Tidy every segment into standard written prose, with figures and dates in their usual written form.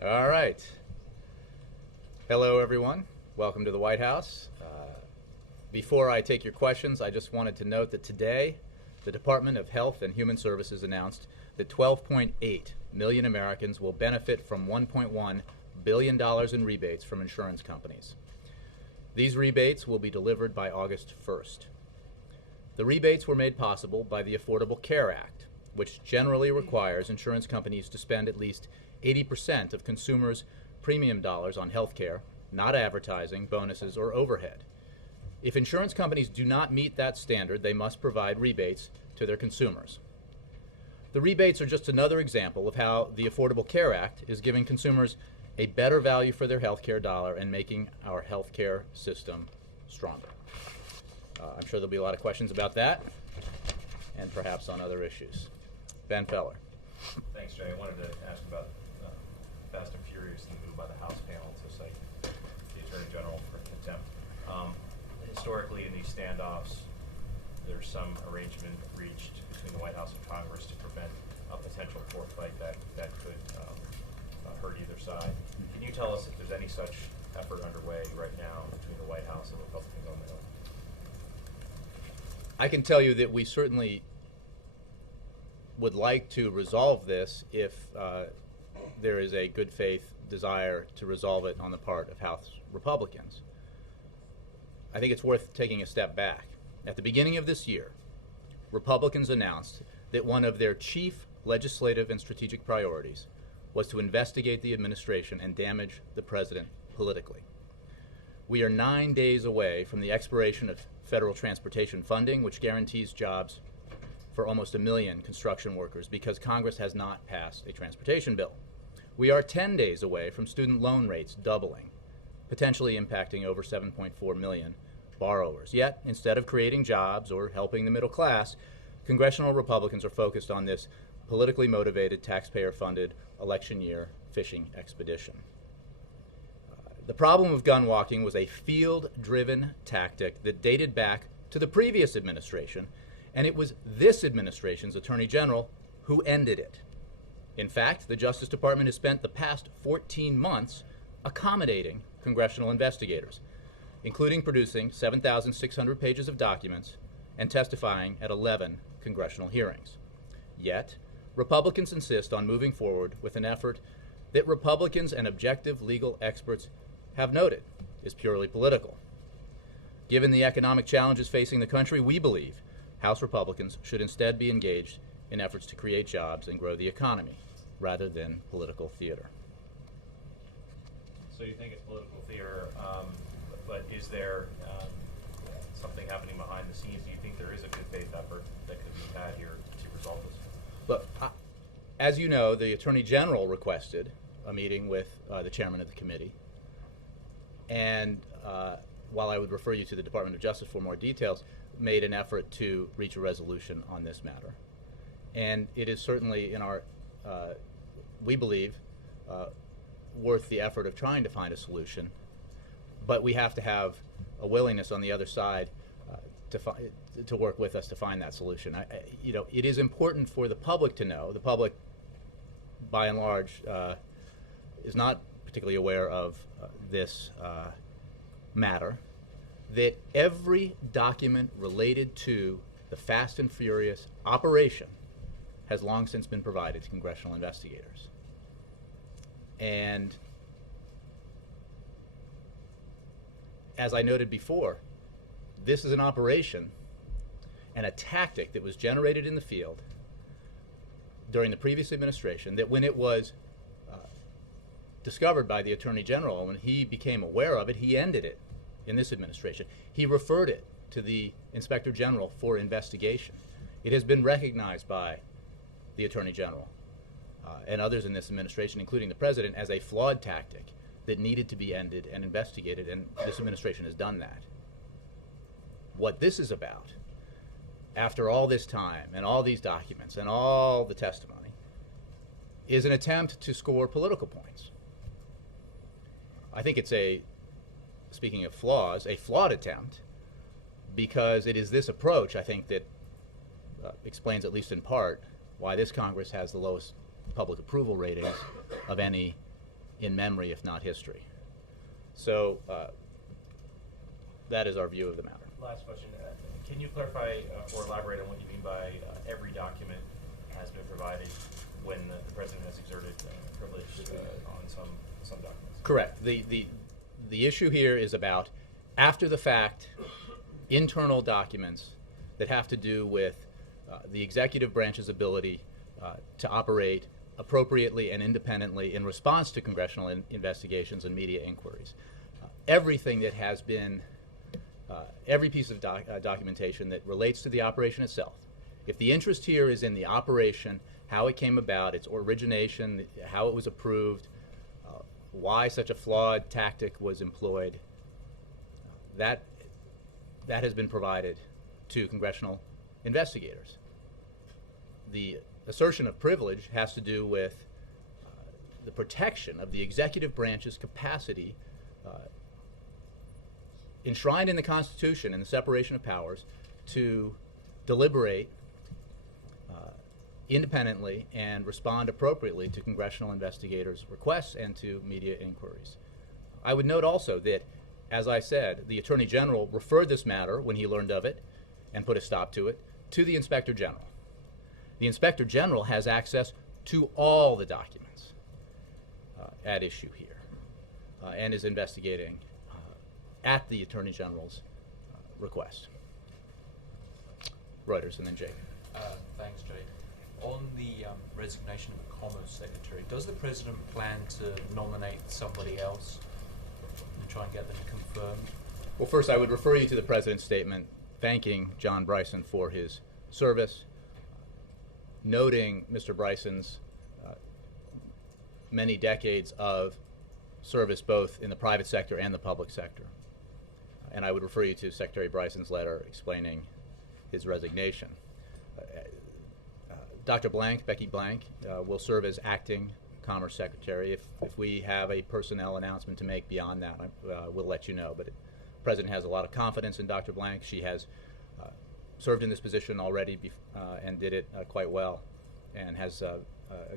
All right. Hello, everyone. Welcome to the White House. Before I take your questions, I just wanted to note that today, the Department of Health and Human Services announced that 12.8 million Americans will benefit from $1.1 billion in rebates from insurance companies. These rebates will be delivered by August 1st. The rebates were made possible by the Affordable Care Act, which generally requires insurance companies to spend at least 80% of consumers' premium dollars on health care, not advertising, bonuses, or overhead. If insurance companies do not meet that standard, they must provide rebates to their consumers. The rebates are just another example of how the Affordable Care Act is giving consumers a better value for their health care dollar and making our health care system stronger. I'm sure there'll be a lot of questions about that and perhaps on other issues. Ben Feller. Thanks, Jay. I wanted to ask about Fast and Furious, the move by the House panel to cite the Attorney General for contempt. Historically, in these standoffs, there's some arrangement reached between the White House and Congress to prevent a potential fourth fight that could hurt either side. Can you tell us if there's any such effort underway right now between the White House and Republicans on the Hill? I can tell you that we certainly would like to resolve this if there is a good faith desire to resolve it on the part of House Republicans. I think it's worth taking a step back. At the beginning of this year, Republicans announced that one of their chief legislative and strategic priorities was to investigate the administration and damage the president politically. We are 9 days away from the expiration of federal transportation funding, which guarantees jobs for almost 1 million construction workers because Congress has not passed a transportation bill. We are 10 days away from student loan rates doubling, potentially impacting over 7.4 million borrowers. Yet, instead of creating jobs or helping the middle class, congressional Republicans are focused on this politically motivated, taxpayer-funded election year fishing expedition. The problem of gun walking was a field-driven tactic that dated back to the previous administration, and it was this administration's Attorney General who ended it. In fact, the Justice Department has spent the past 14 months accommodating congressional investigators, including producing 7,600 pages of documents and testifying at 11 congressional hearings. Yet, Republicans insist on moving forward with an effort that Republicans and objective legal experts have noted is purely political. Given the economic challenges facing the country, we believe House Republicans should instead be engaged in efforts to create jobs and grow the economy, rather than political theater. So you think it's political theater, but is there something happening behind the scenes? Do you think there is a good faith effort that could be had here to resolve this? Look, as you know, the Attorney General requested a meeting with the chairman of the committee. And while I would refer you to the Department of Justice for more details, made an effort to reach a resolution on this matter. And it is certainly in our, we believe, worth the effort of trying to find a solution. But we have to have a willingness on the other side to work with us to find that solution. It is important for the public to know. The public, by and large, is not particularly aware of this matter, that every document related to the Fast and Furious operation has long since been provided to congressional investigators. And as I noted before, this is an operation and a tactic that was generated in the field during the previous administration that when it was discovered by the Attorney General, when he became aware of it, he ended it in this administration. He referred it to the Inspector General for investigation. It has been recognized by the Attorney General and others in this administration, including the President, as a flawed tactic that needed to be ended and investigated, and this administration has done that. What this is about, after all this time and all these documents and all the testimony, is an attempt to score political points. I think it's speaking of flaws, a flawed attempt, because it is this approach, I think, that explains, at least in part, why this Congress has the lowest public approval ratings of any in memory, if not history. So that is our view of the matter. Last question. Can you clarify or elaborate on what you mean by every document has been provided when the President has exerted privilege on some documents? Correct. The issue here is about after the fact internal documents that have to do with the executive branch's ability to operate appropriately and independently in response to congressional investigations and media inquiries. Everything that has been, every piece of documentation that relates to the operation itself. If the interest here is in the operation, how it came about, its origination, how it was approved, why such a flawed tactic was employed, that has been provided to congressional investigators. The assertion of privilege has to do with the protection of the executive branch's capacity enshrined in the Constitution and the separation of powers to deliberate independently and respond appropriately to congressional investigators' requests and to media inquiries. I would note also that, as I said, the Attorney General referred this matter, when he learned of it and put a stop to it, to the Inspector General. The Inspector General has access to all the documents at issue here and is investigating at the Attorney General's request. Reuters and then Jake. Thanks, Jay. On the resignation of the Commerce Secretary, does the President plan to nominate somebody else and try and get them confirmed? Well, first I would refer you to the President's statement thanking John Bryson for his service, noting Mr. Bryson's many decades of service both in the private sector and the public sector. And I would refer you to Secretary Bryson's letter explaining his resignation. Dr. Blank, Becky Blank, will serve as acting Commerce Secretary. If we have a personnel announcement to make beyond that, we'll let you know. But the President has a lot of confidence in Dr. Blank. She has served in this position already and did it quite well, and has a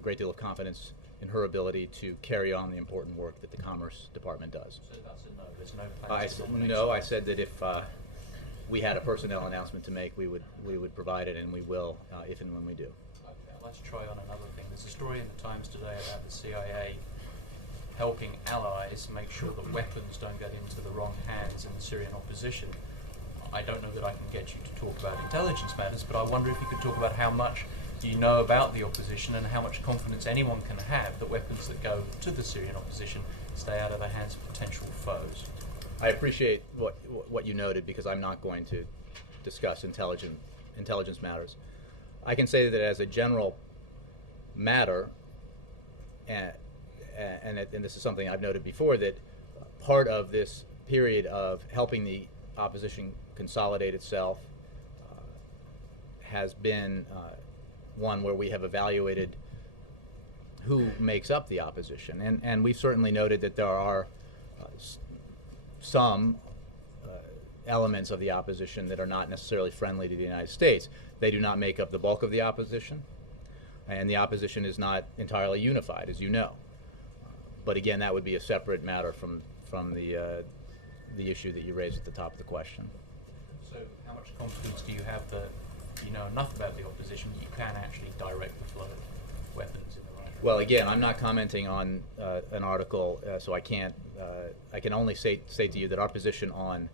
great deal of confidence in her ability to carry on the important work that the Commerce Department does. So that's a no. There's no plan. No, I said that if we had a personnel announcement to make, we would provide it, and we will if and when we do. Okay, let's try on another thing. There's a story in the Times today about the CIA helping allies make sure that weapons don't get into the wrong hands in the Syrian opposition. I don't know that I can get you to talk about intelligence matters, but I wonder if you could talk about how much you know about the opposition and how much confidence anyone can have that weapons that go to the Syrian opposition stay out of the hands of potential foes. I appreciate what you noted, because I'm not going to discuss intelligence matters. I can say that as a general matter, and this is something I've noted before, that part of this period of helping the opposition consolidate itself has been one where we have evaluated who makes up the opposition, and we've certainly noted that there are some elements of the opposition that are not necessarily friendly to the United States. They do not make up the bulk of the opposition, and the opposition is not entirely unified, as you know. But again, that would be a separate matter from the issue that you raised at the top of the question. So how much confidence do you have that you know enough about the opposition that you can actually direct the flow of weapons in the right direction? Well, again, I'm not commenting on an article, so I can't. I can only say to you that our position on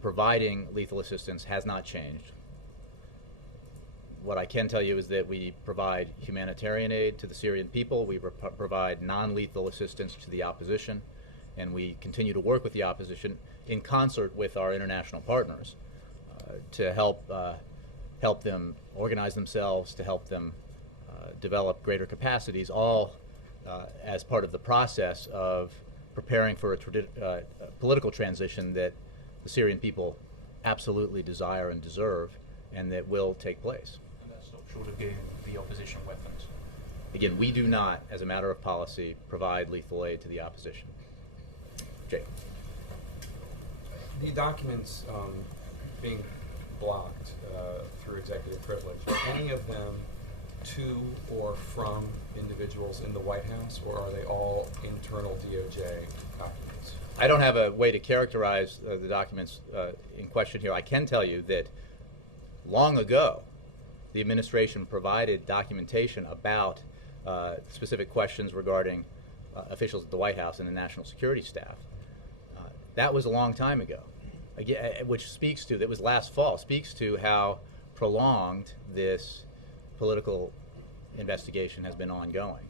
providing lethal assistance has not changed. What I can tell you is that we provide humanitarian aid to the Syrian people. We provide non-lethal assistance to the opposition, and we continue to work with the opposition in concert with our international partners to help them organize themselves, to help them develop greater capacities, all as part of the process of preparing for a political transition that the Syrian people absolutely desire and deserve, and that will take place. And that's not short of giving the opposition weapons. Again, we do not, as a matter of policy, provide lethal aid to the opposition. Jake. The documents being blocked through executive privilege, are any of them to or from individuals in the White House, or are they all internal DOJ documents? I don't have a way to characterize the documents in question here. I can tell you that long ago, the administration provided documentation about specific questions regarding officials at the White House and the national security staff. That was a long time ago, again, which speaks to, that was last fall, speaks to how prolonged this political investigation has been ongoing.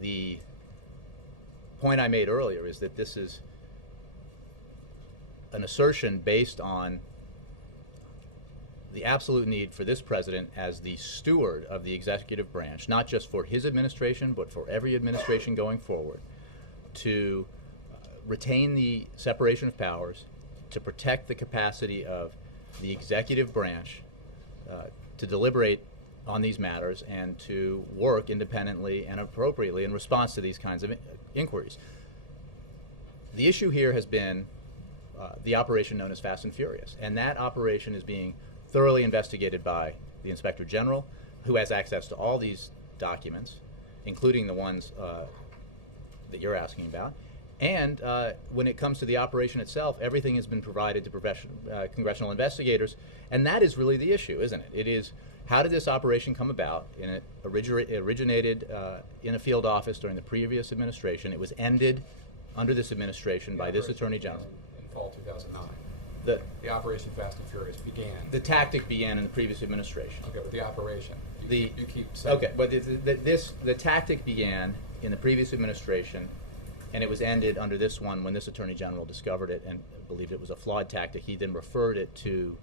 The point I made earlier is that this is an assertion based on the absolute need for this president as the steward of the executive branch, not just for his administration, but for every administration going forward, to retain the separation of powers, to protect the capacity of the executive branch to deliberate on these matters and to work independently and appropriately in response to these kinds of inquiries. The issue here has been the operation known as Fast and Furious, and that operation is being thoroughly investigated by the Inspector General, who has access to all these documents, including the ones that you're asking about. And when it comes to the operation itself, everything has been provided to congressional investigators, and that is really the issue, isn't it? It is, how did this operation come about? It originated in a field office during the previous administration. It was ended under this administration by this Attorney General. In fall 2009. The Operation Fast and Furious began. The tactic began in the previous administration. Okay, but the operation. You keep saying. Okay, but the tactic began in the previous administration, and it was ended under this one when this Attorney General discovered it and believed it was a flawed tactic. He then referred it to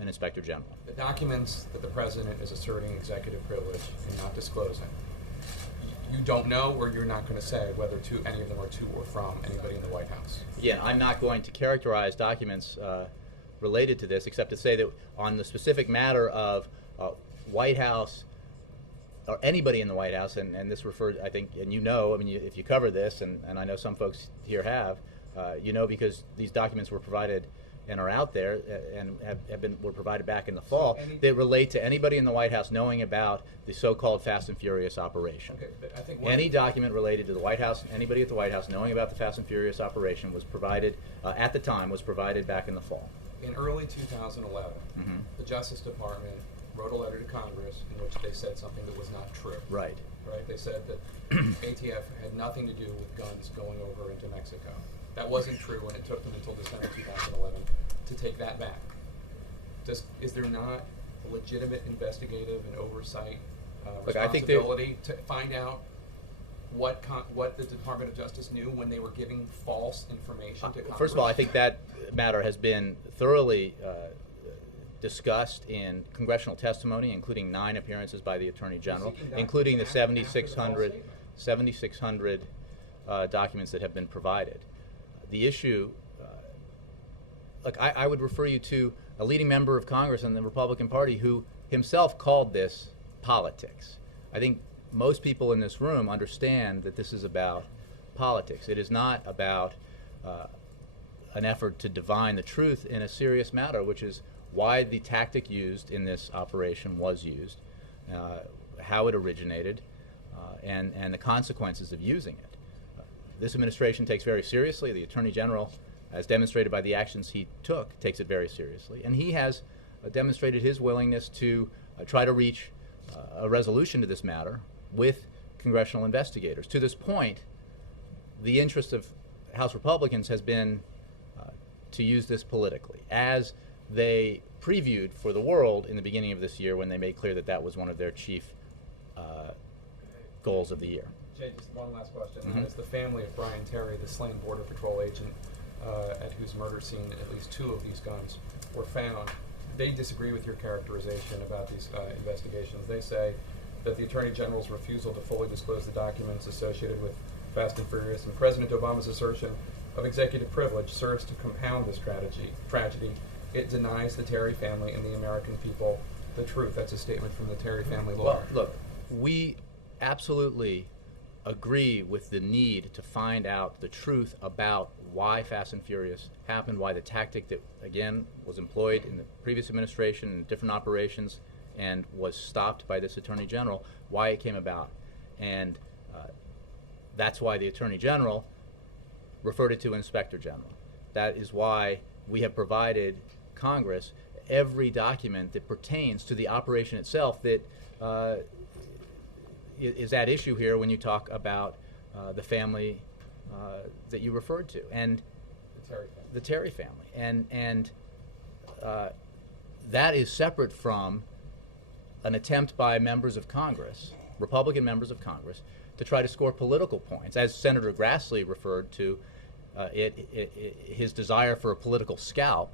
an Inspector General. The documents that the President is asserting executive privilege and not disclosing, you don't know, or you're not going to say whether any of them are to or from anybody in the White House? Yeah, I'm not going to characterize documents related to this, except to say that on the specific matter of White House, or anybody in the White House, and this refers, I think, and you know, I mean, if you cover this, and I know some folks here have, you know, because these documents were provided and are out there and were provided back in the fall, that relate to anybody in the White House knowing about the so-called Fast and Furious operation. Okay, but I think any document related to the White House, anybody at the White House knowing about the Fast and Furious operation was provided, at the time, was provided back in the fall. In early 2011, the Justice Department wrote a letter to Congress in which they said something that was not true. Right. Right? They said that ATF had nothing to do with guns going over into Mexico. That wasn't true, and it took them until December 2011 to take that back. Is there not a legitimate investigative and oversight responsibility to find out what the Department of Justice knew when they were giving false information to Congress? First of all, I think that matter has been thoroughly discussed in congressional testimony, including 9 appearances by the Attorney General, including the 7,600 documents that have been provided. The issue, look, I would refer you to a leading member of Congress in the Republican Party who himself called this politics. I think most people in this room understand that this is about politics. It is not about an effort to divine the truth in a serious matter, which is why the tactic used in this operation was used, how it originated, and the consequences of using it. This administration takes very seriously. The Attorney General, as demonstrated by the actions he took, takes it very seriously. And he has demonstrated his willingness to try to reach a resolution to this matter with congressional investigators. To this point, the interest of House Republicans has been to use this politically, as they previewed for the world in the beginning of this year when they made clear that that was one of their chief goals of the year. Jay, just one last question. As the family of Brian Terry, the slain Border Patrol agent at whose murder scene at least 2 of these guns were found, they disagree with your characterization about these investigations. They say that the Attorney General's refusal to fully disclose the documents associated with Fast and Furious and President Obama's assertion of executive privilege serves to compound this tragedy. It denies the Terry family and the American people the truth. That's a statement from the Terry family lawyer. Well, look, we absolutely agree with the need to find out the truth about why Fast and Furious happened, why the tactic that, again, was employed in the previous administration and different operations and was stopped by this Attorney General, why it came about. And that's why the Attorney General referred it to Inspector General. That is why we have provided Congress every document that pertains to the operation itself that is at issue here when you talk about the family that you referred to, and the Terry family. And that is separate from an attempt by members of Congress, Republican members of Congress, to try to score political points, as Senator Grassley referred to his desire for a political scalp.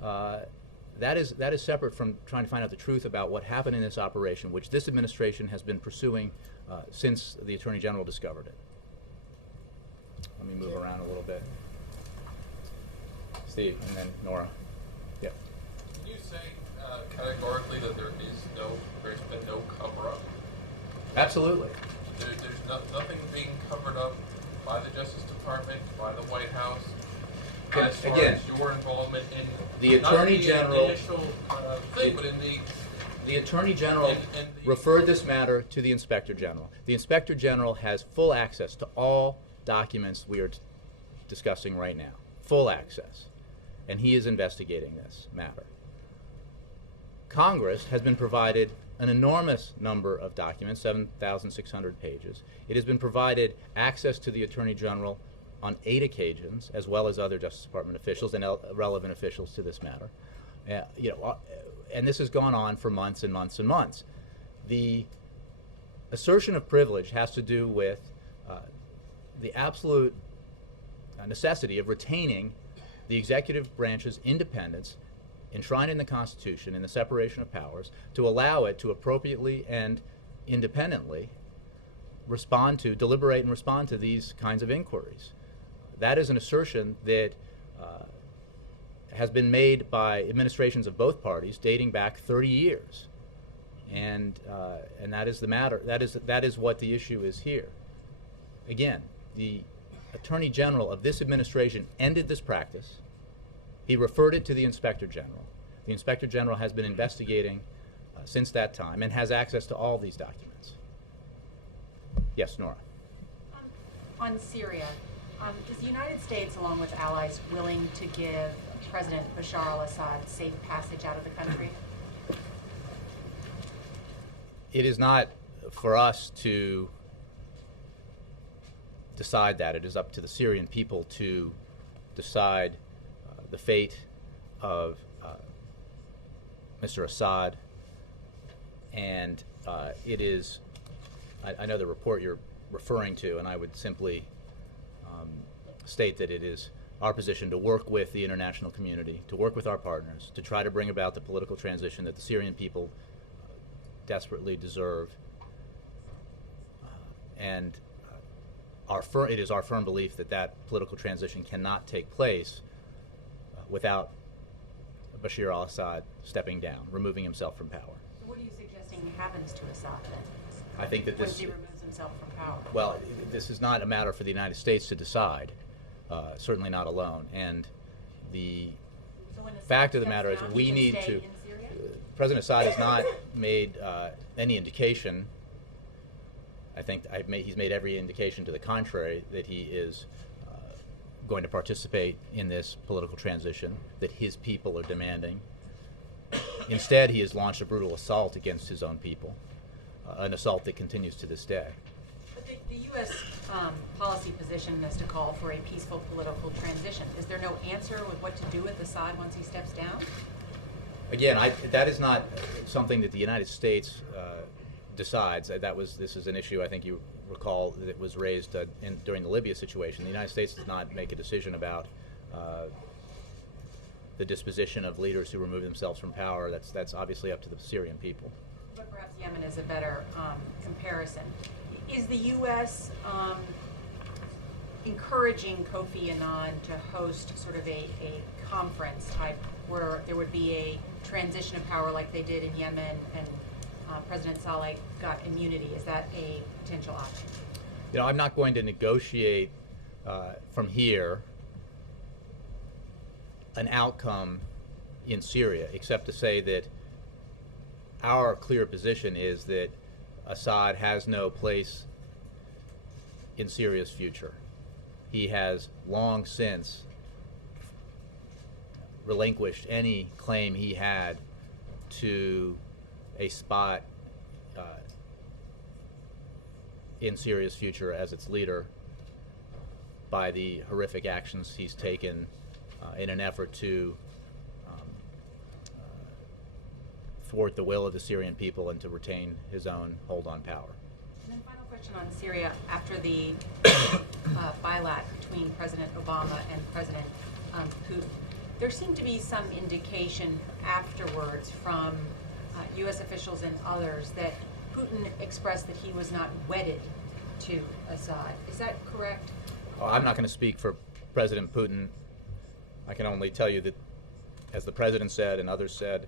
That is separate from trying to find out the truth about what happened in this operation, which this administration has been pursuing since the Attorney General discovered it. Let me move around a little bit. Steve, and then Nora. Yep. Can you say categorically that there's been no cover-up? Absolutely. There's nothing being covered up by the Justice Department, by the White House, as far Again, as your involvement in the not Attorney the General, initial thing, but in the Attorney General and the referred this matter to the Inspector General. The Inspector General has full access to all documents we are discussing right now. Full access. And he is investigating this matter. Congress has been provided an enormous number of documents, 7,600 pages. It has been provided access to the Attorney General on 8 occasions, as well as other Justice Department officials and relevant officials to this matter. And this has gone on for months and months and months. The assertion of privilege has to do with the absolute necessity of retaining the executive branch's independence enshrined in the Constitution and the separation of powers to allow it to appropriately and independently deliberate and respond to these kinds of inquiries. That is an assertion that has been made by administrations of both parties dating back 30 years. And that is the matter. That is what the issue is here. Again, the Attorney General of this administration ended this practice. He referred it to the Inspector General. The Inspector General has been investigating since that time and has access to all these documents. Yes, Nora. On Syria, is the United States, along with allies, willing to give President Bashar al-Assad safe passage out of the country? It is not for us to decide that. It is up to the Syrian people to decide the fate of Mr. Assad. And it is, I know the report you're referring to, and I would simply state that it is our position to work with the international community, to work with our partners, to try to bring about the political transition that the Syrian people desperately deserve. And it is our firm belief that that political transition cannot take place without Bashar al-Assad stepping down, removing himself from power. So what are you suggesting happens to Assad then? I think that once he removes himself from power? Well, this is not a matter for the United States to decide, certainly not alone. And the fact of the matter is we need to... President Assad has not made any indication. I think he's made every indication to the contrary that he is going to participate in this political transition that his people are demanding. Instead, he has launched a brutal assault against his own people, an assault that continues to this day. But the U.S. Policy position is to call for a peaceful political transition. Is there no answer with what to do with Assad once he steps down? Again, that is not something that the United States decides. This is an issue I think you recall that was raised during the Libya situation. The United States does not make a decision about the disposition of leaders who remove themselves from power. That's obviously up to the Syrian people. But perhaps Yemen is a better comparison. Is the U.S. Encouraging Kofi Annan to host sort of a conference type where there would be a transition of power like they did in Yemen and President Saleh got immunity? Is that a potential option? You know, I'm not going to negotiate from here an outcome in Syria, except to say that our clear position is that Assad has no place in Syria's future. He has long since relinquished any claim he had to a spot in Syria's future as its leader by the horrific actions he's taken in an effort to thwart the will of the Syrian people and to retain his own hold on power. And then final question on Syria. After the bilat between President Obama and President Putin, there seemed to be some indication afterwards from U.S. officials and others that Putin expressed that he was not wedded to Assad. Is that correct? I'm not going to speak for President Putin. I can only tell you that, as the president said and others said,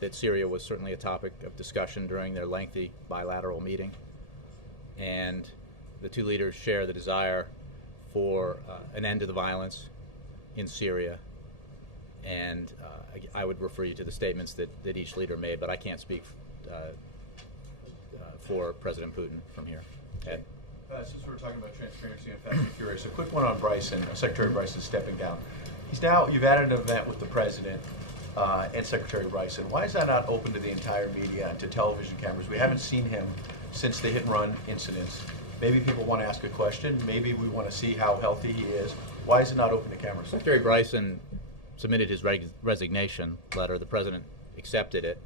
that Syria was certainly a topic of discussion during their lengthy bilateral meeting. And the two leaders share the desire for an end to the violence in Syria. And I would refer you to the statements that each leader made, but I can't speak for President Putin from here. Ed? Since we're talking about transparency and Fast and Furious, a quick one on Bryson. Secretary Bryson stepping down. You've added an event with the president and Secretary Bryson. Why is that not open to the entire media and to television cameras? We haven't seen him since the hit-and-run incidents. Maybe people want to ask a question. Maybe we want to see how healthy he is. Why is it not open to cameras? Secretary Bryson submitted his resignation letter. The president accepted it.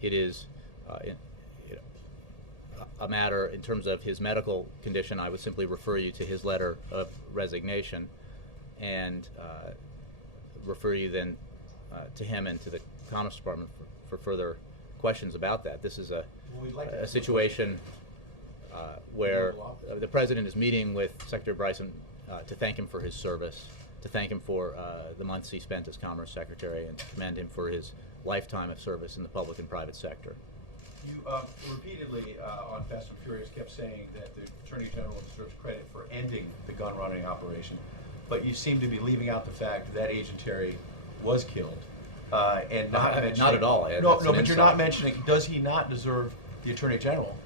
It is a matter in terms of his medical condition. I would simply refer you to his letter of resignation and refer you then to him and to the Commerce Department for further questions about that. This is a situation where the president is meeting with Secretary Bryson to thank him for his service, to thank him for the months he spent as Commerce Secretary, and to commend him for his lifetime of service in the public and private sector. You repeatedly on Fast and Furious kept saying that the Attorney General deserves credit for ending the gun running operation, but you seem to be leaving out the fact that Agent Terry was killed, and not mentioning. Not at all. No, but you're not mentioning. Does he not deserve the Attorney General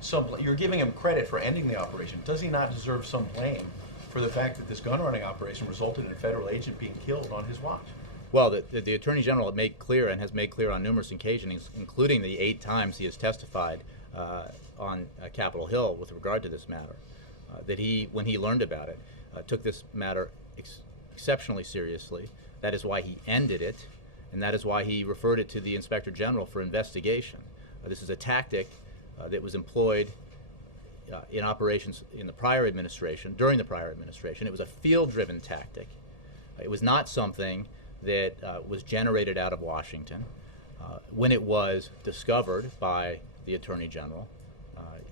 some? You're giving him credit for ending the operation. Does he not deserve some blame for the fact that this gun running operation resulted in a federal agent being killed on his watch? Well, the Attorney General made clear and has made clear on numerous occasions, including the 8 times he has testified on Capitol Hill with regard to this matter, that he, when he learned about it, took this matter exceptionally seriously. That is why he ended it, and that is why he referred it to the Inspector General for investigation. This is a tactic that was employed in operations in the prior administration, during the prior administration. It was a field-driven tactic. It was not something that was generated out of Washington. When it was discovered by the Attorney General,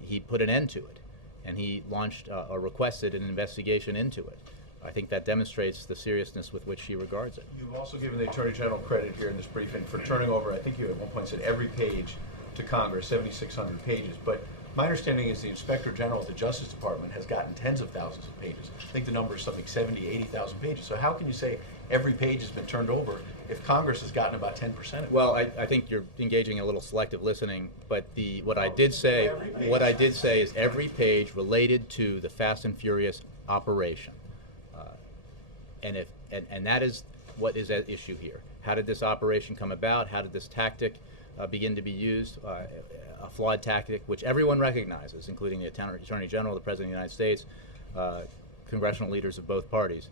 he put an end to it, and he launched or requested an investigation into it. I think that demonstrates the seriousness with which he regards it. You've also given the Attorney General credit here in this briefing for turning over, I think you at one point said, every page to Congress, 7,600 pages. But my understanding is the Inspector General at the Justice Department has gotten tens of thousands of pages. I think the number is something 70, 80,000 pages. So how can you say every page has been turned over if Congress has gotten about 10% of it? Well, I think you're engaging in a little selective listening, but what I did say is every page related to the Fast and Furious operation, and that is what is at issue here. How did this operation come about? How did this tactic begin to be used? A flawed tactic, which everyone recognizes, including the Attorney General, the President of the United States, congressional leaders of both parties,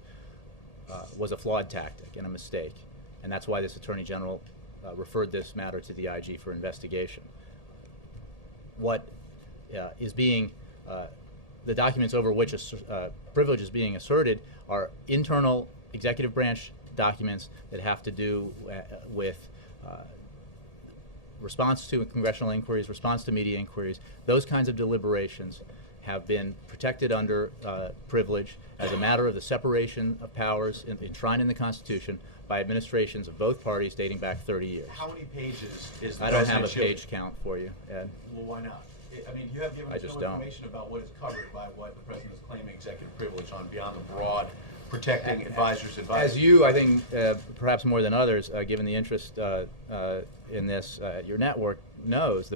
was a flawed tactic and a mistake. And that's why this Attorney General referred this matter to the IG for investigation. What is being, the documents over which privilege is being asserted are internal executive branch documents that have to do with response to congressional inquiries, response to media inquiries. Those kinds of deliberations have been protected under privilege as a matter of the separation of powers enshrined in the Constitution by administrations of both parties dating back 30 years. How many pages is the I don't have a president shielded? page count for you, Ed. Well, why not? I mean, you have given I us just no don't. information about what is covered by what the president is claiming executive privilege on beyond the broad protecting advisors' advice. As you, I think, perhaps more than others, given the interest in this at your network, knows,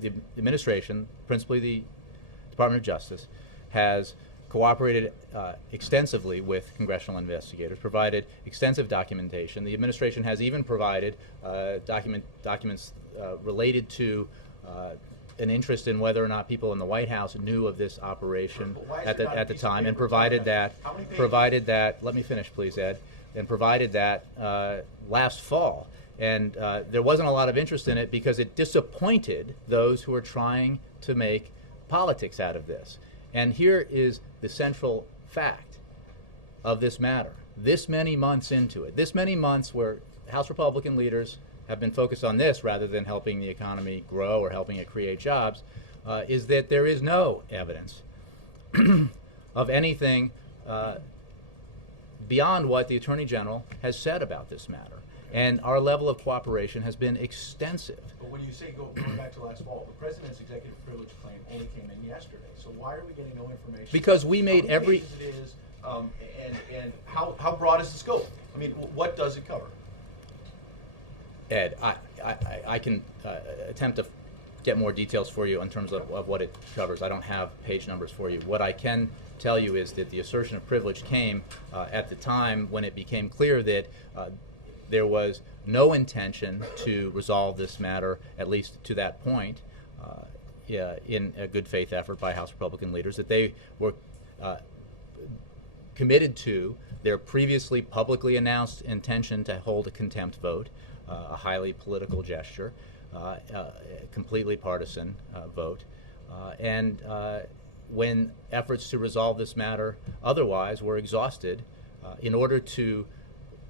the administration, principally the Department of Justice, has cooperated extensively with congressional investigators, provided extensive documentation. The administration has even provided documents related to an interest in whether or not people in the White House knew of this operation at the time, and provided that let me finish, please, Ed, and provided that last fall. And there wasn't a lot of interest in it because it disappointed those who were trying to make politics out of this. And here is the central fact of this matter. This many months into it, this many months where House Republican leaders have been focused on this rather than helping the economy grow or helping it create jobs, is that there is no evidence of anything beyond what the Attorney General has said about this matter. And our level of cooperation has been extensive. But when you say going back to last fall, the president's executive privilege claim only came in yesterday. So why are we getting no information? Because we made how many pages it is, and how broad is the scope? I mean, what does it cover? Ed, I can attempt to get more details for you in terms of what it covers. I don't have page numbers for you. What I can tell you is that the assertion of privilege came at the time when it became clear that there was no intention to resolve this matter, at least to that point, in a good faith effort by House Republican leaders, that they were committed to their previously publicly announced intention to hold a contempt vote, a highly political gesture, a completely partisan vote. And when efforts to resolve this matter otherwise were exhausted, in order to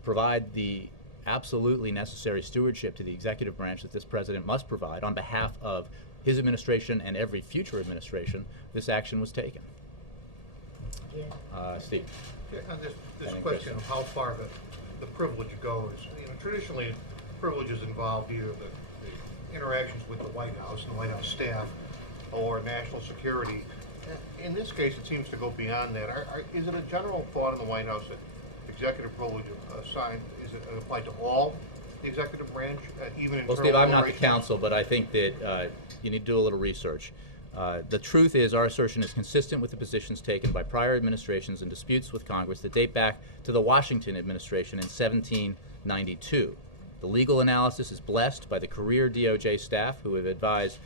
provide the absolutely necessary stewardship to the executive branch that this president must provide on behalf of his administration and every future administration, this action was taken. Steve. Yeah, on this question of how far the privilege goes, traditionally privileges involve either the interactions with the White House and the White House staff or national security. In this case, it seems to go beyond that. Is it a general thought in the White House that executive privilege assigned, is it applied to all the executive branch, even in Well, Steve, I'm not the counsel, but I think that you need to do a little research. The truth is our assertion is consistent with the positions taken by prior administrations in disputes with Congress that date back to the Washington administration in 1792. The legal analysis is blessed by the career DOJ staff who have advised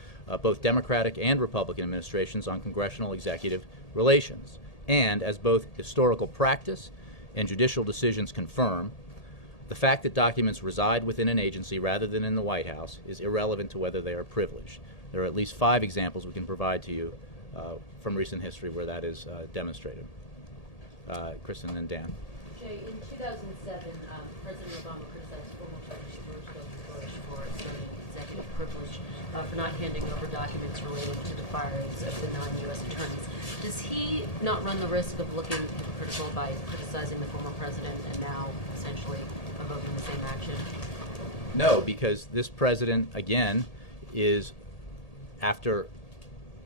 both Democratic and Republican administrations on congressional executive relations. And as both historical practice and judicial decisions confirm, the fact that documents reside within an agency rather than in the White House is irrelevant to whether they are privileged. There are at least 5 examples we can provide to you from recent history where that is demonstrated. Kristen and Dan. Jay, in 2007, President Obama criticized former President George W. Bush for asserting executive privilege for not handing over documents related to the firings of the non-U.S. attorneys. Does he not run the risk of looking hypocritical by criticizing the former president and now essentially evoking the same action? No, because this president, again, is, after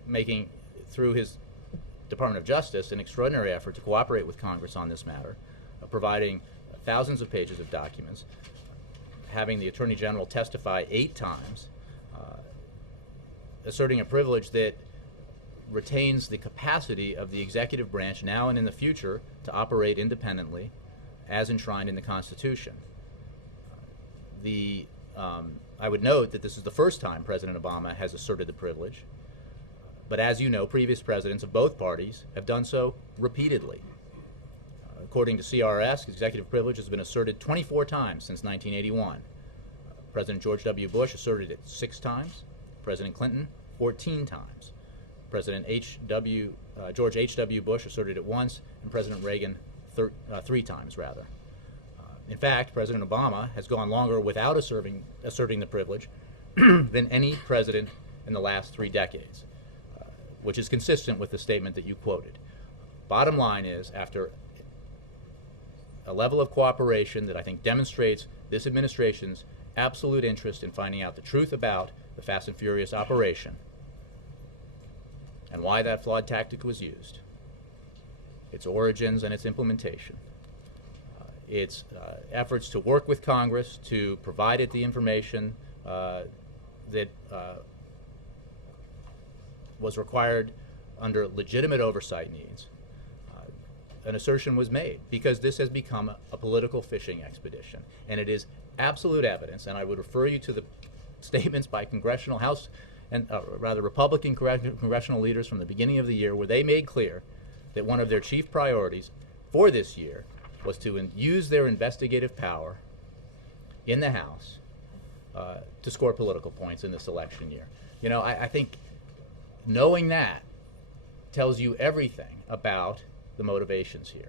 making, through his Department of Justice, an extraordinary effort to cooperate with Congress on this matter, providing thousands of pages of documents, having the Attorney General testify 8 times, asserting a privilege that retains the capacity of the executive branch now and in the future to operate independently as enshrined in the Constitution. I would note that this is the first time President Obama has asserted the privilege, but as you know, previous presidents of both parties have done so repeatedly. According to CRS, executive privilege has been asserted 24 times since 1981. President George W. Bush asserted it 6 times, President Clinton 14 times. President George H.W. Bush asserted it once, and President Reagan 3 times, rather. In fact, President Obama has gone longer without asserting the privilege than any president in the last 3 decades, which is consistent with the statement that you quoted. Bottom line is, after a level of cooperation that I think demonstrates this administration's absolute interest in finding out the truth about the Fast and Furious operation and why that flawed tactic was used, its origins and its implementation, its efforts to work with Congress to provide it the information that was required under legitimate oversight needs, an assertion was made, because this has become a political fishing expedition. And it is absolute evidence, and I would refer you to the statements by congressional House and rather Republican congressional leaders from the beginning of the year, where they made clear that one of their chief priorities for this year was to use their investigative power in the House to score political points in this election year. You know, I think knowing that tells you everything about the motivations here.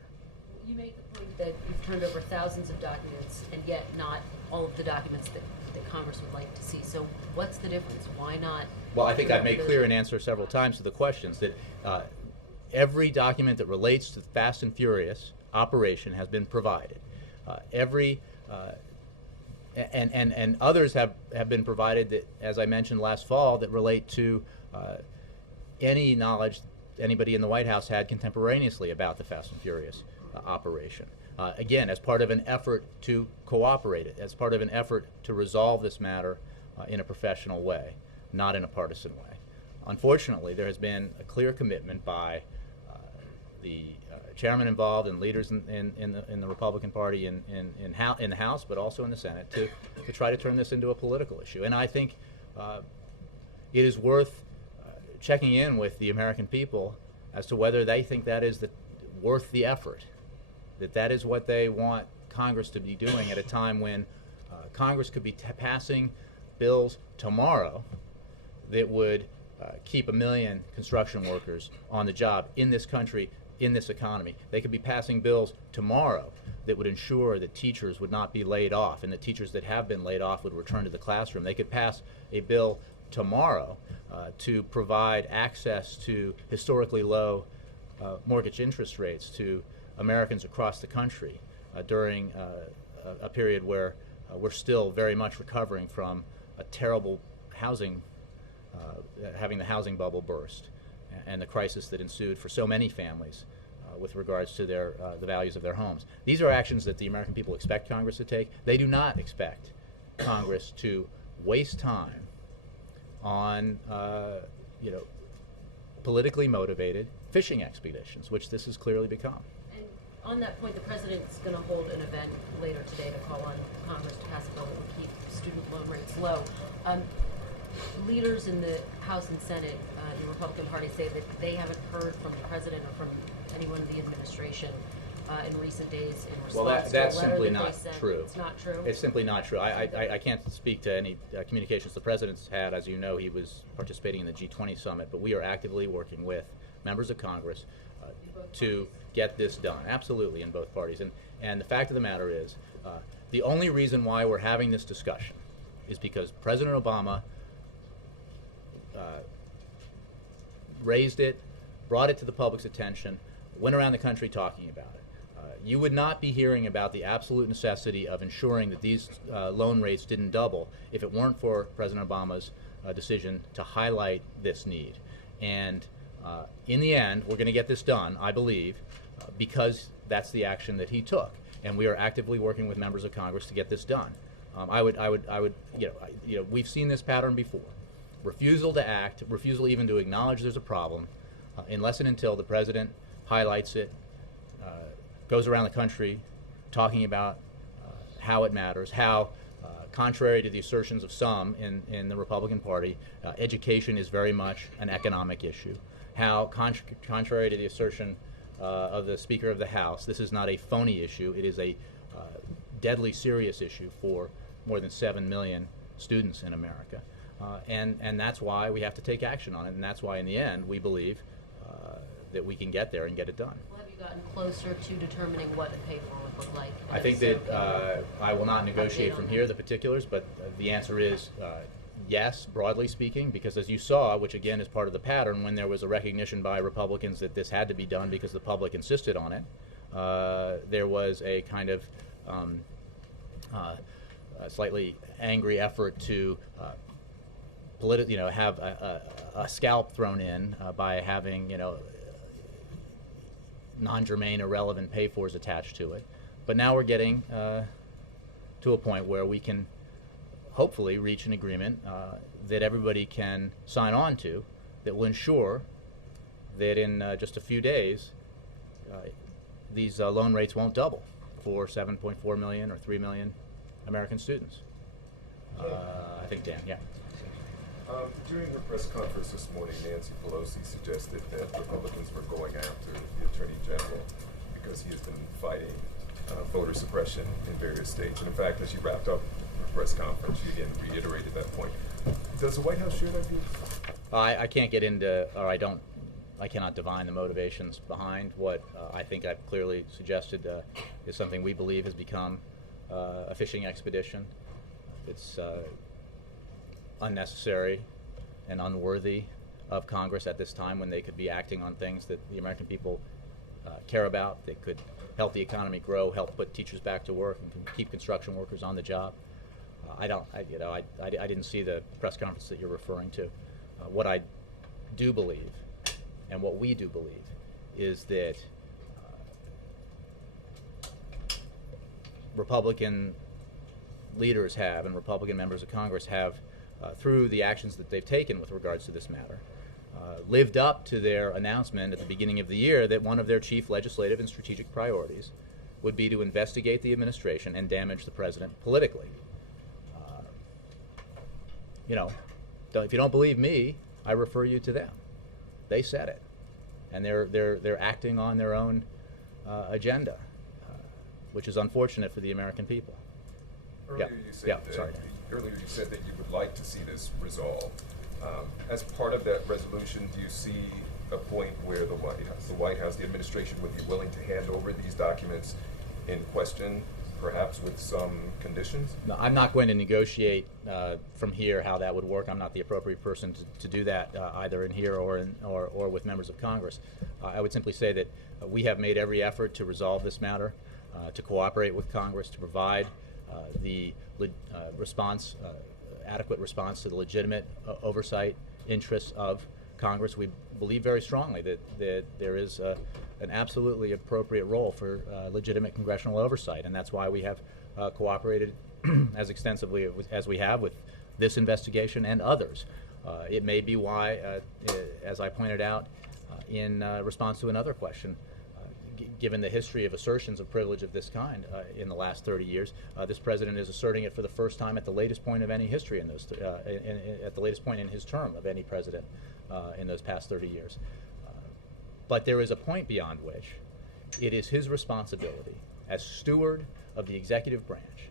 You make the point that you've turned over thousands of documents, and yet not all of the documents that Congress would like to see. So what's the difference? Why not? Well, I think I've made clear in answer several times to the questions that every document that relates to the Fast and Furious operation has been provided. And others have been provided that, as I mentioned last fall, that relate to any knowledge anybody in the White House had contemporaneously about the Fast and Furious operation. Again, as part of an effort to cooperate, as part of an effort to resolve this matter in a professional way, not in a partisan way. Unfortunately, there has been a clear commitment by the chairman involved and leaders in the Republican Party in the House, but also in the Senate, to try to turn this into a political issue. And I think it is worth checking in with the American people as to whether they think that is worth the effort, that is what they want Congress to be doing at a time when Congress could be passing bills tomorrow that would keep 1 million construction workers on the job in this country, in this economy. They could be passing bills tomorrow that would ensure that teachers would not be laid off, and that teachers that have been laid off would return to the classroom. They could pass a bill tomorrow to provide access to historically low mortgage interest rates to Americans across the country during a period where we're still very much recovering from a terrible housing, having the housing bubble burst, and the crisis that ensued for so many families with regards to the values of their homes. These are actions that the American people expect Congress to take. They do not expect Congress to waste time on politically motivated fishing expeditions, which this has clearly become. And on that point, the president's going to hold an event later today to call on Congress to pass a bill that will keep student loan rates low. Leaders in the House and Senate, the Republican Party, say that they haven't heard from the president or from anyone in the administration in recent days in response to a letter that's simply that not they sent. true. It's not true? It's simply not true. I can't speak to any communications the president's had. As you know, he was participating in the G20 summit, but we are actively working with members of Congress to get this done. Absolutely, in both parties. And the fact of the matter is, the only reason why we're having this discussion is because President Obama raised it, brought it to the public's attention, went around the country talking about it. You would not be hearing about the absolute necessity of ensuring that these loan rates didn't double if it weren't for President Obama's decision to highlight this need. And in the end, we're going to get this done, I believe, because that's the action that he took. And we are actively working with members of Congress to get this done. We've seen this pattern before. Refusal to act, refusal even to acknowledge there's a problem, unless and until the president highlights it, goes around the country talking about how it matters, how, contrary to the assertions of some in the Republican Party, education is very much an economic issue, how, contrary to the assertion of the Speaker of the House, this is not a phony issue, it is a deadly serious issue for more than 7 million students in America. And that's why we have to take action on it, and that's why in the end we believe that we can get there and get it done. Well, have you gotten closer to determining what a pay for would look like? I think that I will not negotiate from here the particulars, but the answer is yes, broadly speaking, because as you saw, which again is part of the pattern, when there was a recognition by Republicans that this had to be done because the public insisted on it, there was a kind of a slightly angry effort to have a scalp thrown in by having non-germane, irrelevant pay-fors attached to it. But now we're getting to a point where we can hopefully reach an agreement that everybody can sign on to that will ensure that in just a few days these loan rates won't double for 7.4 million or 3 million American students. I think Dan, yeah. During her press conference this morning, Nancy Pelosi suggested that Republicans were going after the Attorney General because he has been fighting voter suppression in various states. And in fact, as she wrapped up her press conference, she again reiterated that point. Does the White House share that view? I can't get into, or I cannot divine the motivations behind what I think I've clearly suggested is something we believe has become a fishing expedition. It's unnecessary and unworthy of Congress at this time when they could be acting on things that the American people care about. They could help the economy grow, help put teachers back to work, and keep construction workers on the job. I didn't see the press conference that you're referring to. What I do believe, and what we do believe, is that Republican leaders have, and Republican members of Congress have, through the actions that they've taken with regards to this matter, lived up to their announcement at the beginning of the year that one of their chief legislative and strategic priorities would be to investigate the administration and damage the president politically. If you don't believe me, I refer you to them. They said it, and they're acting on their own agenda, which is unfortunate for the American people. Earlier you said that you would like to see this resolved. As part of that resolution, do you see a point where the White House, the administration, would be willing to hand over these documents in question, perhaps with some conditions? No, I'm not going to negotiate from here how that would work. I'm not the appropriate person to do that either in here or with members of Congress. I would simply say that we have made every effort to resolve this matter, to cooperate with Congress, to provide the adequate response to the legitimate oversight interests of Congress. We believe very strongly that there is an absolutely appropriate role for legitimate congressional oversight, and that's why we have cooperated as extensively as we have with this investigation and others. It may be why, as I pointed out in response to another question, given the history of assertions of privilege of this kind in the last 30 years, this president is asserting it for the first time at the latest point of any history in those, at the latest point in his term of any president in those past 30 years. But there is a point beyond which it is his responsibility as steward of the executive branch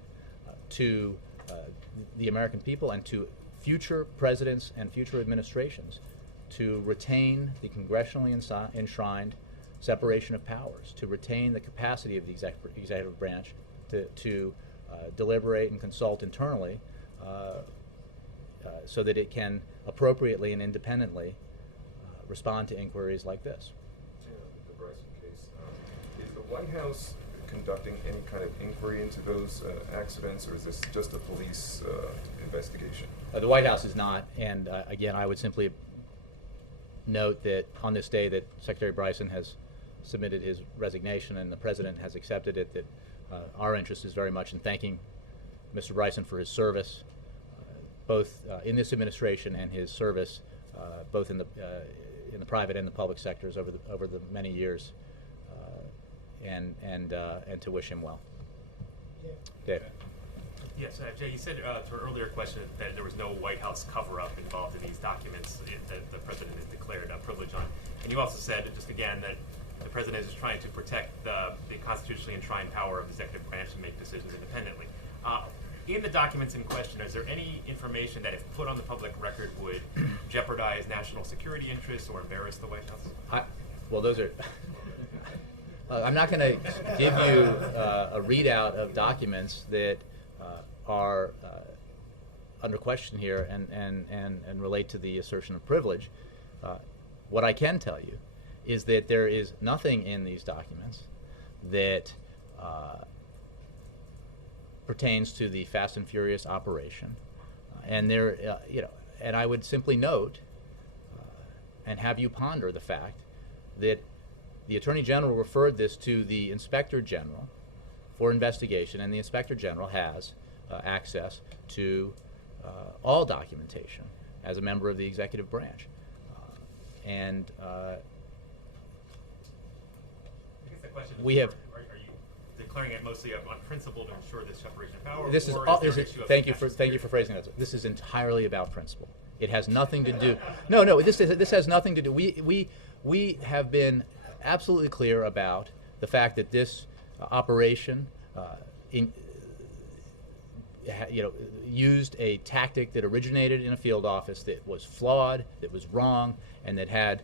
to the American people and to future presidents and future administrations to retain the congressionally enshrined separation of powers, to retain the capacity of the executive branch to deliberate and consult internally so that it can appropriately and independently respond to inquiries like this. The Bryson case, is the White House conducting any kind of inquiry into those accidents, or is this just a police investigation? The White House is not, and again, I would simply note that on this day that Secretary Bryson has submitted his resignation and the President has accepted it, that our interest is very much in thanking Mr. Bryson for his service, both in this administration and his service both in the private and the public sectors over the many years, and to wish him well. Dave. Yes, Jay, you said to an earlier question that there was no White House cover-up involved in these documents that the President has declared a privilege on. And you also said, just again, that the President is trying to protect the constitutionally enshrined power of the executive branch to make decisions independently. In the documents in question, is there any information that, if put on the public record, would jeopardize national security interests or embarrass the White House? Well, those are... I'm not going to give you a readout of documents that are under question here and relate to the assertion of privilege. What I can tell you is that there is nothing in these documents that pertains to the Fast and Furious operation, and there, and I would simply note and have you ponder the fact that the Attorney General referred this to the Inspector General for investigation, and the Inspector General has access to all documentation as a member of the executive branch. And I guess the question we is, have. are you declaring it mostly on principle to ensure this separation of power? This is or all. there This an is, issue of thank you national for security? phrasing that. This is entirely about principle. It has nothing to do. No. This has nothing to do. We have been absolutely clear about the fact that this operation, used a tactic that originated in a field office that was flawed, that was wrong, and that had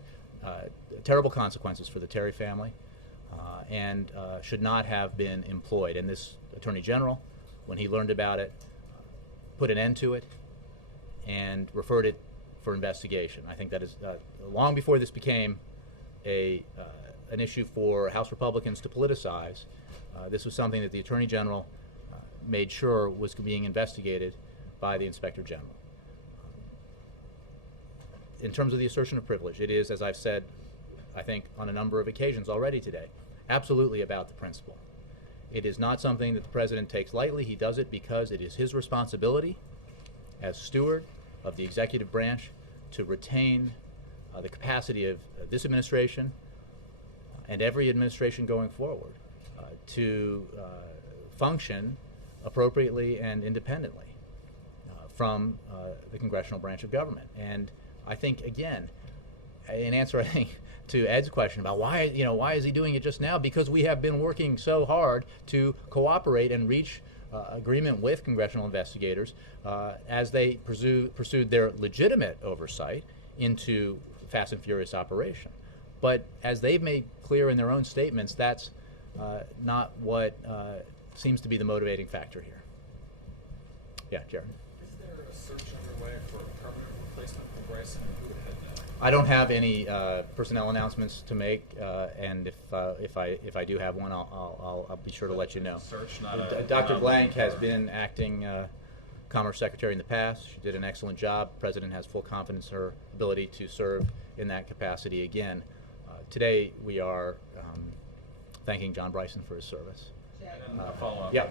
terrible consequences for the Terry family, and should not have been employed. And this Attorney General, when he learned about it, put an end to it and referred it for investigation. I think that is long before this became an issue for House Republicans to politicize. This was something that the Attorney General made sure was being investigated by the Inspector General. In terms of the assertion of privilege, it is, as I've said, I think on a number of occasions already today, absolutely about the principle. It is not something that the President takes lightly. He does it because it is his responsibility as steward of the executive branch to retain the capacity of this administration and every administration going forward to function appropriately and independently from the congressional branch of government. And I think, again, in answer, I think, to Ed's question about why is he doing it just now? Because we have been working so hard to cooperate and reach agreement with congressional investigators as they pursued their legitimate oversight into Fast and Furious operation. But as they've made clear in their own statements, that's not what seems to be the motivating factor here. Yeah, Jared. Is there a search underway for a permanent replacement for Bryson, or who would head that? I don't have any personnel announcements to make, and if I do have one, I'll be sure to let you know. Search, not a Dr. not Blank has or- been acting Commerce Secretary in the past. She did an excellent job. The President has full confidence in her ability to serve in that capacity again. Today we are thanking John Bryson for his service. And a follow-up. Yeah.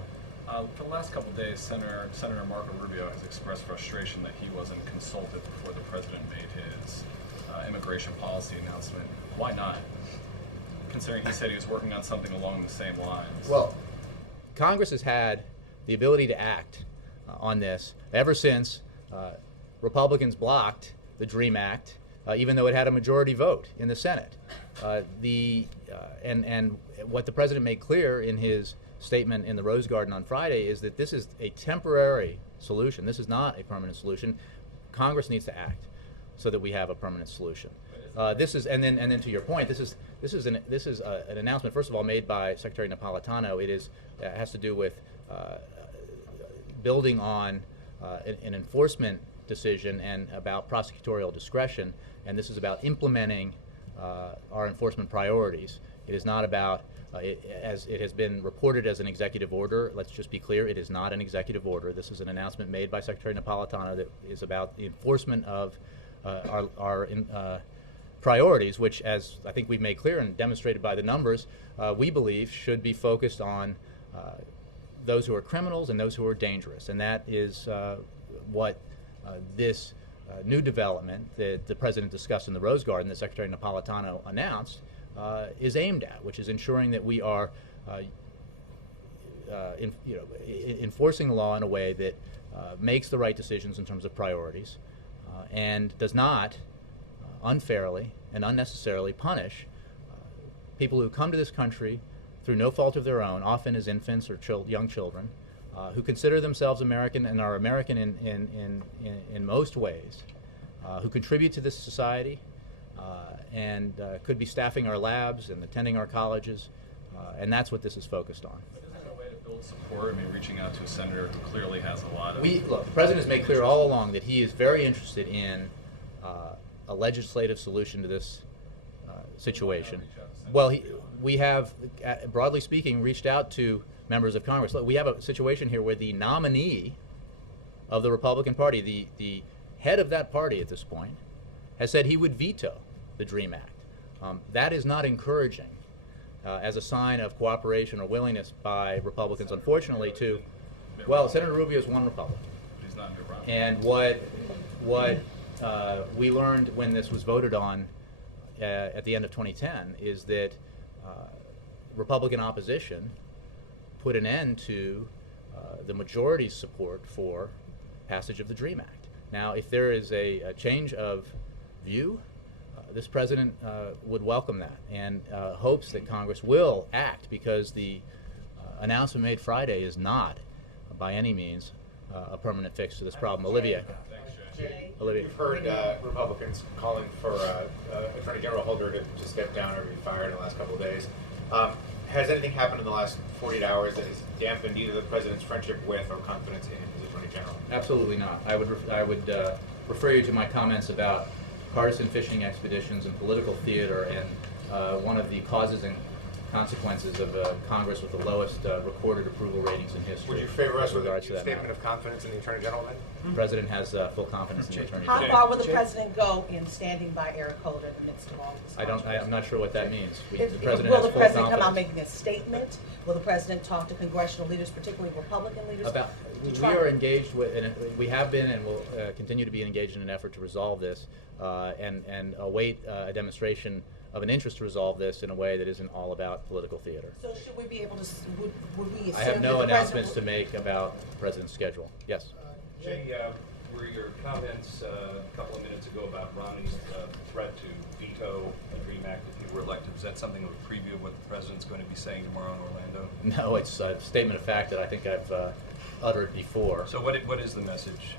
For the last couple of days, Senator Marco Rubio has expressed frustration that he wasn't consulted before the President made his immigration policy announcement. Why not? Considering he said he was working on something along the same lines. Well, Congress has had the ability to act on this ever since Republicans blocked the DREAM Act, even though it had a majority vote in the Senate. And what the President made clear in his statement in the Rose Garden on Friday is that this is a temporary solution. This is not a permanent solution. Congress needs to act so that we have a permanent solution. This is, and then to your point, this is an announcement, first of all, made by Secretary Napolitano. It has to do with building on an enforcement decision and about prosecutorial discretion, and this is about implementing our enforcement priorities. It is not about, as it has been reported as an executive order. Let's just be clear, it is not an executive order. This is an announcement made by Secretary Napolitano that is about the enforcement of our priorities, which, as I think we've made clear and demonstrated by the numbers, we believe should be focused on those who are criminals and those who are dangerous. And that is what this new development that the President discussed in the Rose Garden that Secretary Napolitano announced is aimed at, which is ensuring that we are enforcing the law in a way that makes the right decisions in terms of priorities and does not unfairly and unnecessarily punish people who come to this country through no fault of their own, often as infants or young children, who consider themselves American and are American in most ways, who contribute to this society and could be staffing our labs and attending our colleges, and that's what this is focused on. But is there a way to build support? I mean, reaching out to a senator who clearly has a lot of... Look, the President has made clear all along that he is very interested in a legislative solution to this situation. Well, we have, broadly speaking, reached out to members of Congress. Look, we have a situation here where the nominee of the Republican Party, the head of that party at this point, has said he would veto the DREAM Act. That is not encouraging as a sign of cooperation or willingness by Republicans, unfortunately, to... Well, Senator Rubio is one Republican. he's not new around. And what we learned when this was voted on at the end of 2010 is that Republican opposition put an end to the majority's support for passage of the DREAM Act. Now, if there is a change of view, this president would welcome that and hopes that Congress will act, because the announcement made Friday is not, by any means, a permanent fix to this problem. Olivia. Olivia. You've heard Republicans calling for Attorney General Holder to step down or be fired in the last couple of days. Has anything happened in the last 48 hours that has dampened either the president's friendship with or confidence in him as Attorney General? Absolutely not. I would refer you to my comments about partisan fishing expeditions and political theater, and one of the causes and consequences of Congress with the lowest recorded approval ratings in history. Would you favor us with a regards to that statement matter. of confidence in the Attorney General then? The president has full confidence in the Attorney How General. far will the president go in standing by Eric Holder in the midst of all this? I'm not sure what that means. The Will president has the full president come out confidence. making a statement? Will the president talk to congressional leaders, particularly Republican leaders? We try are to- engaged with, and we have been and will continue to be engaged in an effort to resolve this, and await a demonstration of an interest to resolve this in a way that isn't all about political theater. So should we be able to, would we assume I have no that the announcements to president make about the president's schedule. Yes. Jay, were your comments a couple of minutes ago about Romney's threat to veto a DREAM Act if he were elected, is that something of a preview of what the president's going to be saying tomorrow in Orlando? No, it's a statement of fact that I think I've uttered before. So what is the message?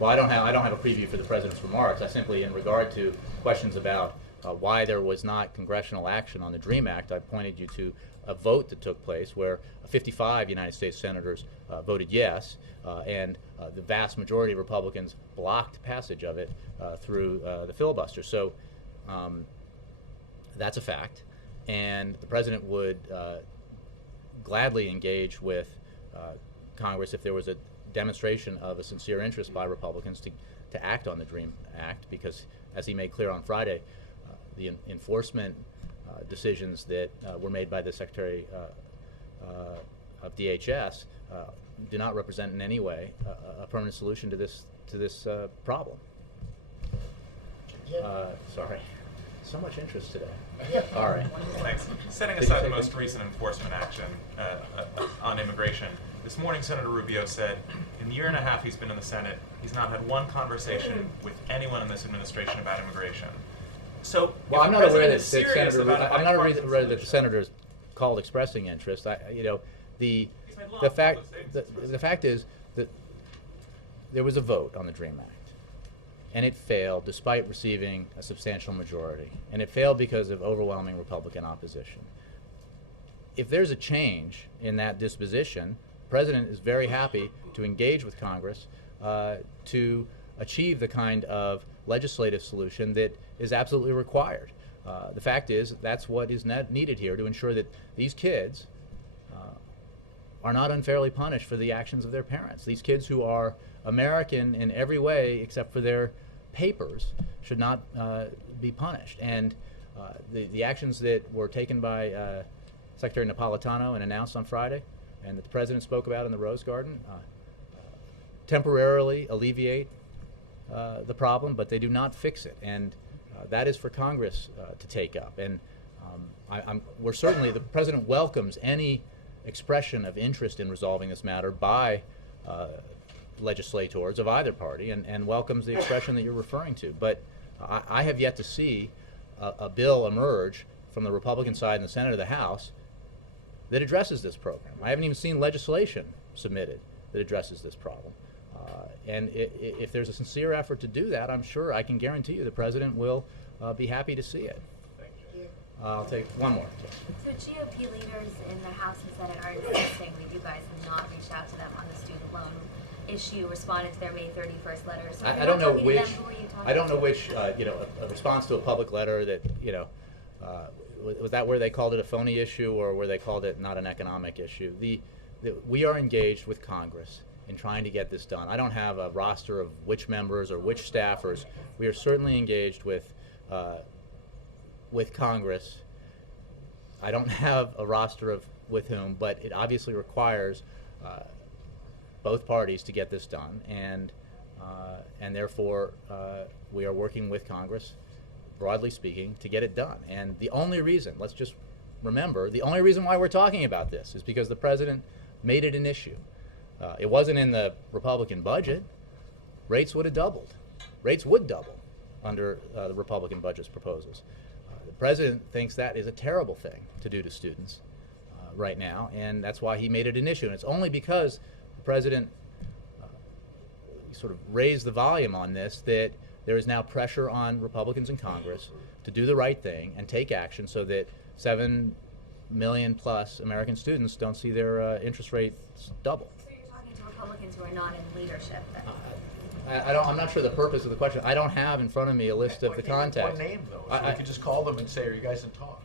Well, I don't have a preview for the president's remarks. I simply, in regard to questions about why there was not congressional action on the DREAM Act, I pointed you to a vote that took place where 55 United States senators voted yes, and the vast majority of Republicans blocked passage of it through the filibuster. So that's a fact, and the president would gladly engage with Congress if there was a demonstration of a sincere interest by Republicans to act on the DREAM Act, because, as he made clear on Friday, the enforcement decisions that were made by the Secretary of DHS do not represent in any way a permanent solution to this problem. Sorry. So much interest today. All right. Thanks. Setting Did you aside say the most something? recent enforcement action on immigration, this morning Senator Rubio said in the year and a half he's been in the Senate, he's not had one conversation with anyone in this administration about immigration. So, Well, if I'm the not aware president that is serious Senator. about a I'm not bipartisan aware that the solution- senators called expressing interest. The fact is that there was a vote on the DREAM Act, and it failed despite receiving a substantial majority, and it failed because of overwhelming Republican opposition. If there's a change in that disposition, the president is very happy to engage with Congress to achieve the kind of legislative solution that is absolutely required. The fact is that's what is needed here to ensure that these kids are not unfairly punished for the actions of their parents. These kids who are American in every way except for their papers should not be punished. And the actions that were taken by Secretary Napolitano and announced on Friday, and that the president spoke about in the Rose Garden, temporarily alleviate the problem, but they do not fix it. And that is for Congress to take up. And we're certainly, the president welcomes any expression of interest in resolving this matter by legislators of either party, and welcomes the expression that you're referring to. But I have yet to see a bill emerge from the Republican side in the Senate or the House that addresses this program. I haven't even seen legislation submitted that addresses this problem. And if there's a sincere effort to do that, I'm sure, I can guarantee you the president will be happy to see it. I'll take one more. So GOP leaders in the House and Senate are insisting that you guys have not reached out to them on the student loan issue, responded to their May 31st letter. So if I you're don't not know talking to which. them, who are you talking I don't know to? which. A response to a public letter that was that where they called it a phony issue, or where they called it not an economic issue. We are engaged with Congress in trying to get this done. I don't have a roster of which members or which staffers. We are certainly engaged with Congress. I don't have a roster of with whom, but it obviously requires both parties to get this done, and therefore we are working with Congress, broadly speaking, to get it done. And the only reason, let's just remember, the only reason why we're talking about this is because the president made it an issue. It wasn't in the Republican budget. Rates would have doubled. Rates would double under the Republican budget's proposals. The president thinks that is a terrible thing to do to students right now, and that's why he made it an issue. And it's only because the president sort of raised the volume on this that there is now pressure on Republicans in Congress to do the right thing and take action so that 7 million plus American students don't see their interest rates double. So you're talking to Republicans who are not in leadership then? I'm not sure the purpose of the question. I don't have in front of me a list of the contacts. One name though, so we could just call them and say, "Are you guys in talks?"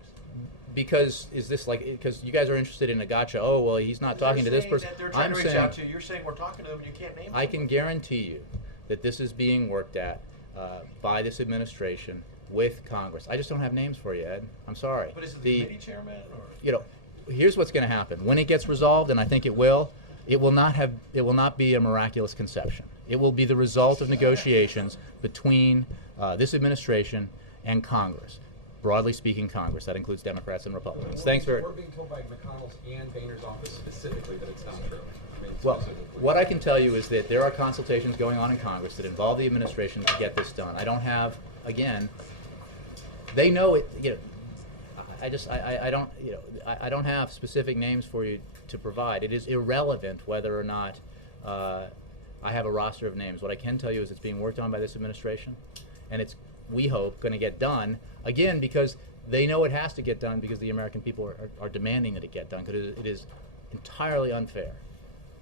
Because is this like, because you guys are interested in a gotcha? Oh well, he's not talking to this person. They're trying to reach out to you. You're saying we're talking to them, and you can't name them. I can guarantee you that this is being worked at by this administration with Congress. I just don't have names for you, Ed. I'm sorry. But is it the committee chairman, or? You know, here's what's going to happen when it gets resolved, and I think it will. It will not be a miraculous conception. It will be the result of negotiations between this administration and Congress. Broadly speaking, Congress. That includes Democrats and Republicans. Thanks very much. We're being told by McConnell's and Boehner's office specifically that it's not true. I mean, Well, what I can tell you is that there are consultations going on in Congress that involve the administration to get this done. I don't have, again, they know it, you know, I don't have specific names for you to provide. It is irrelevant whether or not I have a roster of names. What I can tell you is it's being worked on by this administration, and it's, we hope, going to get done, again, because they know it has to get done because the American people are demanding that it get done, because it is entirely unfair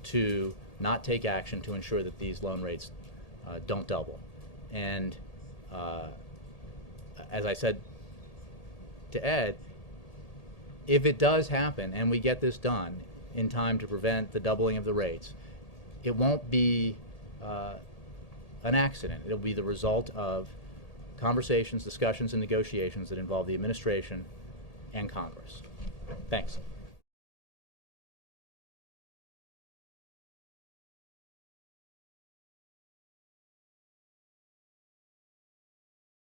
to not take action to ensure that these loan rates don't double. And as I said to Ed, if it does happen and we get this done in time to prevent the doubling of the rates, it won't be an accident. It'll be the result of conversations, discussions, and negotiations that involve the administration and Congress. Thanks.